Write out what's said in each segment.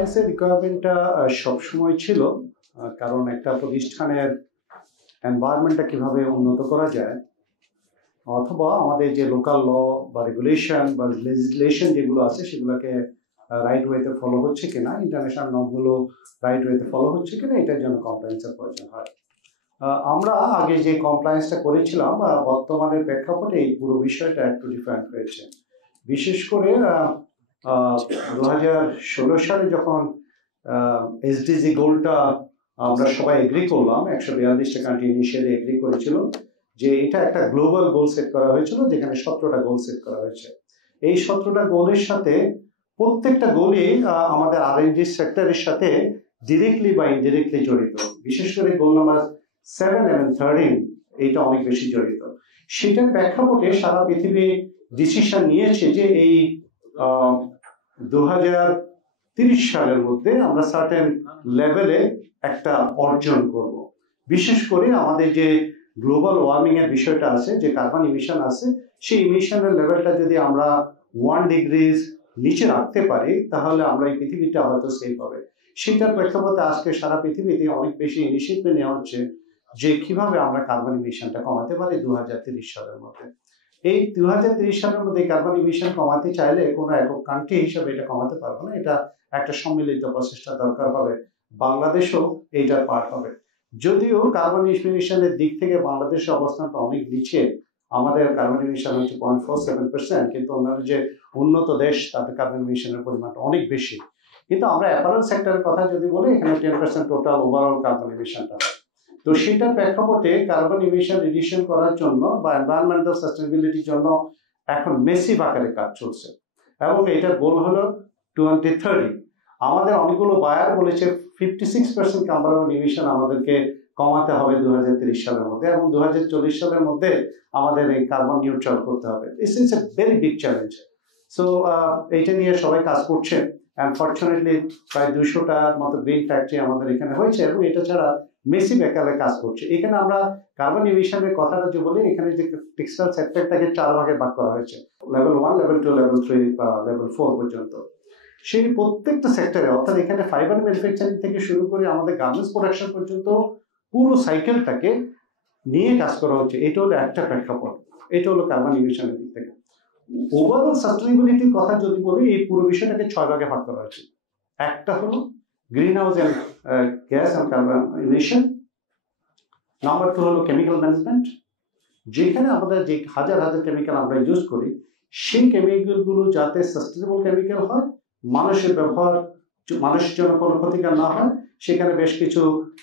কমপ্লায়েন্সের রিকোয়ারমেন্টটা সবসময় ছিল, কারণ একটা প্রতিষ্ঠানের এনভায়রনমেন্টটা কিভাবে উন্নত করা যায়, অথবা আমাদের যে লোকাল ল বা রেগুলেশন বা লেজিসলেশন যেগুলো আছে সেগুলোকে রাইট ওয়েতে ফলো হচ্ছে কিনা, ইন্টারন্যাশনাল নর্মগুলো রাইট ওয়েতে ফলো হচ্ছে কিনা, এটার জন্য কমপ্লায়েন্সের প্রয়োজন হয়। আমরা আগে যে কমপ্লায়েন্সটা করেছিলাম বর্তমানের প্রেক্ষাপটে এই পুরো বিষয়টা একটু ডিফারেন্ট হয়েছে। বিশেষ করে 2016 সালে যখন এসডিজি গোলটা আমরা সবাই এগ্রি করলাম, 142টা কান্ট্রি ইনিশিয়ালি এগ্রি করেছিল যে এটা একটা গ্লোবাল গোল সেট করা হয়েছিল, যেখানে 17টা গোল সেট করা হয়েছে। এই 17টা গোলের সাথে প্রত্যেকটা গোলই আমাদের আরএনডি সেক্টরের সাথে ডিরেক্টলি বা ইনডিরেক্টলি জড়িত। বিশেষ করে গোল নাম্বার 7 এবং 13 এইটা অনেক বেশি জড়িত। সেটার প্রেক্ষাপটে সারা পৃথিবী ডিসিশন নিয়েছে যে এই 2030 সালের মধ্যে আমরা সার্টেন লেভেলে একটা অর্জন করব। বিশেষ করে আমাদের যে গ্লোবাল ওয়ার্মিং এর বিষয়টা আছে, যে কার্বন ইমিশন আছে, সেই ইমিশনের লেভেলটা যদি আমরা 1 ডিগ্রি নিচে রাখতে পারি, তাহলে আমরা এই পৃথিবীটা হয়তো সেফ হবে। সেটার প্রেক্ষাপটে আজকে সারা পৃথিবীতে অনেক বেশি ইনিশিয়েটিভ নেওয়া হচ্ছে যে কিভাবে আমরা কার্বন ইমিশনটা কমাতে পারি 2030 সালের মধ্যে। এই 2030 সালের মধ্যে কার্বন ইমিশন কমাতে চাইলে কোনো একক কান্ট্রি হিসেবে এটা কমাতে পারবো না, এটা একটা সম্মিলিত প্রচেষ্টা দরকার হবে। বাংলাদেশও এইটার পার্ট হবে। যদিও কার্বন ইমিশনের দিক থেকে বাংলাদেশের অবস্থানটা অনেক নিচে, আমাদের কার্বন ইমিশন হচ্ছে 0.47%, কিন্তু অন্যান্য যে উন্নত দেশ তাদের কার্বন ইমিশনের পরিমাণটা অনেক বেশি। কিন্তু আমরা অ্যাপারেল সেক্টরের কথা যদি বলি, এখানে 10% টোটাল ওভারঅল কার্বন ইমিশনটা। তো সেটার প্রেক্ষাপটে কার্বন ইমিশন রিডিউশন করার জন্য বা এনভায়রনমেন্টাল সাস্টেনেবিলিটির জন্য এখন মেসিভ আকারে কাজ চলছে, এবং এটার গোল হলো 2030। আমাদের অনেকগুলো বায়ার বলেছে 56% কার্বন ইমিশন আমাদেরকে কমাতে হবে 2030 সালের মধ্যে, এবং 2040 সালের মধ্যে আমাদের এই কার্বন নিউট্রাল করতে হবে। This is a very big challenge. So এইটা নিয়ে সবাই কাজ করছে। আনফর্চুনেটলি প্রায় 200টার মতো গ্রিন ফ্যাক্টরি আমাদের এখানে হয়েছে, এবং এটা ছাড়া মেসিভ আকারে কাজ করছে। এখানে আমরা কার্বন ইমিশনের কথাটা যে বলি, এখানে যে টেক্সটাইল সেক্টরটাকে 4 ভাগে ভাগ করা হয়েছে, লেভেল 1, লেভেল 2, লেভেল 3 বা লেভেল 4 পর্যন্ত। সেই প্রত্যেকটা সেক্টরে, অর্থাৎ এখানে ফাইবার ম্যানুফ্যাকচারিং থেকে শুরু করে আমাদের গার্মেন্টস প্রোডাকশন পর্যন্ত পুরো সাইকেলটাকে নিয়ে কাজ করা হচ্ছে। এটা হলো একটা প্রেক্ষাপট, এটা হলো কার্বন ইমিশনের দিক থেকে। ওভারঅল সাস্টেনেবিলিটির কথা যদি বলি, এই পুরো বিষয়টাকে 6 ভাগে ভাগ করা হয়েছে। একটা হলো green house gas and carbon emission. Number 2 হলো কেমিক্যাল ম্যানেজমেন্ট, যেখানে আমাদের যে হাজার হাজার কেমিক্যাল আমরা ইউজ করি, সেই কেমিক্যালগুলো যাতে সাস্টেনেবল কেমিক্যাল হয়, মানুষের ব্যবহার, মানুষের জন্য কোনো ক্ষতিকর না হয়, সেখানে বেশ কিছু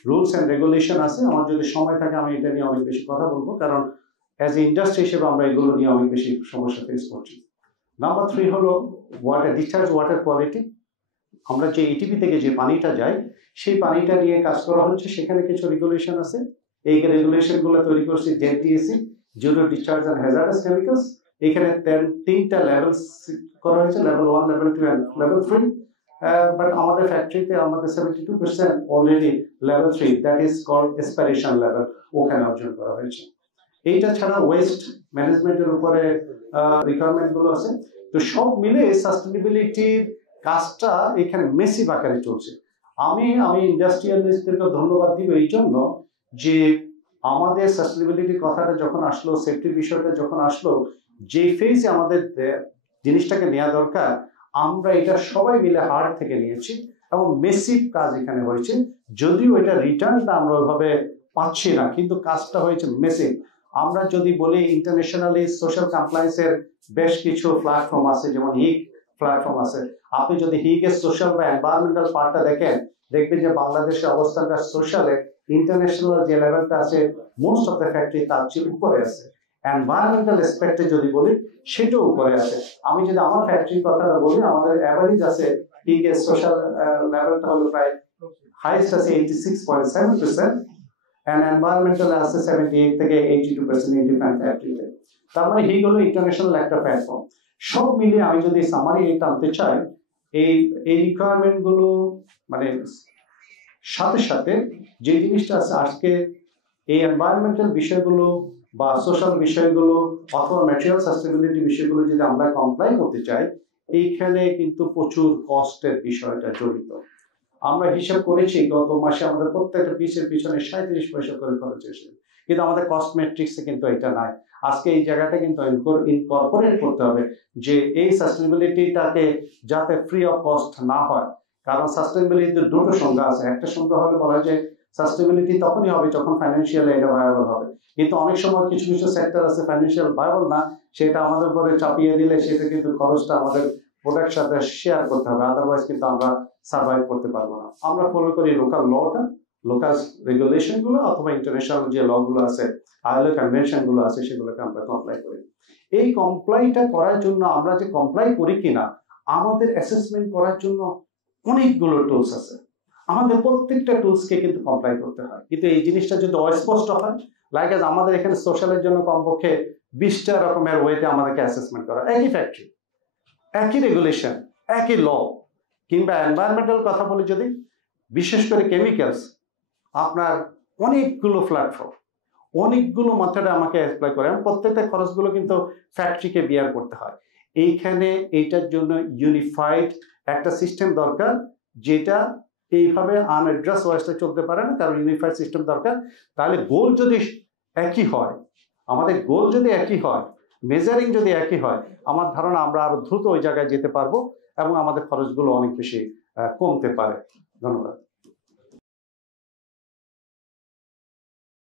রুলস অ্যান্ড রেগুলেশন আছে। আমার যদি সময় থাকে আমি এটা নিয়ে অনেক বেশি কথা বলবো, কারণ অ্যাজ এ ইন্ডাস্ট্রি হিসেবে আমরা এগুলো নিয়ে অনেক বেশি সমস্যা ফেস করছি। নাম্বার 3 হলো ওয়াটার ডিসচার্জ, ওয়াটার কোয়ালিটি। আমরা যে এটিপি থেকে যে পানিটা যায়, সেই পানিটা নিয়ে কাজ করা হচ্ছে, সেখানে কিছু রেগুলেশন আছে। এই রেগুলেশনগুলো তৈরি করছে ZDHC, zero discharge and hazardous chemicals. এখানে 3টা লেভেলস করা হয়েছে, level 1, level 2 and level 3। But আমাদের ফ্যাক্টরিতে আমাদের 72% already level 3, that is called aspiration level, ওখানে অর্জন করা হয়েছে। এইটা ছাড়া ওয়েস্ট ম্যানেজমেন্টের উপরে রিকোয়ারমেন্ট গুলো আছে। তো সব মিলে সাস্টেনেবিলিটির কাজটা এখানে মেসিভ আকারে চলছে। আমি ইন্ডাস্ট্রিয়ালিস্টদেরকে ধন্যবাদ দিব এই জন্য যে আমাদের সাস্টেনেবিলিটির কথাটা যখন আসলো, সেফটির বিষয়টা যখন আসলো, যে ফেজে আমাদের জিনিসটাকে নেওয়া দরকার, আমরা এটা সবাই মিলে হার্ট থেকে নিয়েছি, এবং মেসিভ কাজ এখানে হয়েছে। যদিও এটা রিটার্নটা আমরা ওইভাবে পাচ্ছি না, কিন্তু কাজটা হয়েছে মেসিভ। আমরা যদি বলি ইন্টারন্যাশনালি সোশ্যাল কমপ্লায়েন্সের বেশ কিছু প্ল্যাটফর্ম আছে, যেমন হিগ প্ল্যাটফর্ম আছে। আপনি যদি হিগের সোশ্যাল বা এনভায়রনমেন্টাল পার্টটা দেখেন, দেখবেন যে বাংলাদেশের অবস্থানটা সোশ্যালে ইন্টারন্যাশনাল যে লেভেলটা আছে, মোস্ট অফ দ্য ফ্যাক্টরি তার চেয়ে উপরে আছে। এনভায়রনমেন্টাল এসপেক্টে যদি বলি, সেটাও উপরে আছে। আমি যদি আমার ফ্যাক্টরির কথাটা বলি, আমাদের অ্যাভারেজ আছে হিগের সোশ্যাল লেভেলটা হলো প্রায় হাইস্ট আছে 86.7%, and environmental আছে 78 থেকে 82% in different factories. তার মানে হিগ হলো ইন্টারন্যাশনাল একটা প্ল্যাটফর্ম। সব মিলিয়ে আমি যদি সামারি টানতে চাই, এই রিকোয়ারমেন্ট গুলো মানে সাথে সাথে যে জিনিসটা আছে, আজকে এই এনভায়রনমেন্টাল বিষয়গুলো বা সোশ্যাল বিষয়গুলো অথবা ম্যাটেরিয়াল সাস্টেনেবিলিটি বিষয়গুলো যদি আমরা কমপ্লাই করতে চাই, এইখানে কিন্তু প্রচুর কস্টের বিষয়টা জড়িত। আমরা হিসাব করেছি গত মাসে আমাদের প্রত্যেকটা পিসের পিছনে 37 পয়সা করে খরচ হয়েছে, কিন্তু আমাদের কস্ট ম্যাট্রিক্সে কিন্তু এটা নাই। আজকে এই জায়গাটা কিন্তু ইনকর্পোরেট করতে হবে যে এই সাস্টেনেবিলিটিটাকে যাতে ফ্রি অফ কস্ট না হয়। কারণ সাস্টেনেবিলিটির দুটো সংজ্ঞা আছে, একটা সংজ্ঞা হলে বলা হয় যে সাস্টেনেবিলিটি তখনই হবে যখন ফাইন্যান্সিয়ালি এটা ভায়াবল হবে, কিন্তু অনেক সময় কিছু কিছু সেক্টর আছে ফাইন্যান্সিয়াল ভায়াবল না, সেটা আমাদের উপরে চাপিয়ে দিলে সেটা কিন্তু খরচটা আমাদের প্রোডাক্ট সাথে শেয়ার করতে হবে, আদারওয়াইজ কিন্তু আমরা সার্ভাইভ করতে পারবো না। আমরা ফলো করি লোকাল লটা, লোকাল রেগুলেশন গুলো অথবা ইন্টারন্যাশনাল যে ল গুলো আছে, আইএলও কনভেনশন গুলো আছে, সেগুলোকে আমরা কমপ্লাই করি। এই কমপ্লাইটা করার জন্য আমরা যে কমপ্লাই করি কিনা আমাদের অ্যাসেসমেন্ট করার জন্য অনেকগুলো টুলস আছে। আমাদের প্রত্যেকটা টুলসকে কিন্তু কমপ্লাই করতে হয়, কিন্তু এই জিনিসটা যদি অস্পষ্ট হয়, লাইক আজ আমাদের এখানে সোশ্যালের জন্য কমপক্ষে 20টা রকমের ওয়েতে আমাদেরকে অ্যাসেসমেন্ট করা, একই ফ্যাক্টরি, একই রেগুলেশন, একই ল, কিংবা এনভায়রনমেন্টাল কথা বলি যদি, বিশেষ করে কেমিক্যালস, আপনার অনেকগুলো প্ল্যাটফর্ম, অনেকগুলো মেথডে আমাকে অ্যাপ্লাই করে, এবং প্রত্যেকটা খরচগুলো কিন্তু ফ্যাক্টরিকে বিয়ার করতে হয়। এইখানে এইটার জন্য ইউনিফাইড একটা সিস্টেম দরকার, যেটা এইভাবে আনঅ্যাড্রেস ওয়েস্টে চলতে পারে না, কারণ ইউনিফাইড সিস্টেম দরকার। তাহলে গোল যদি একই হয়, আমাদের গোল যদি একই হয়, মেজারিং যদি একই হয়, আমার ধারণা আমরা আরো দ্রুত ওই জায়গায় যেতে পারবো এবং আমাদের খরচগুলো অনেক বেশি কমতে পারে। ধন্যবাদ।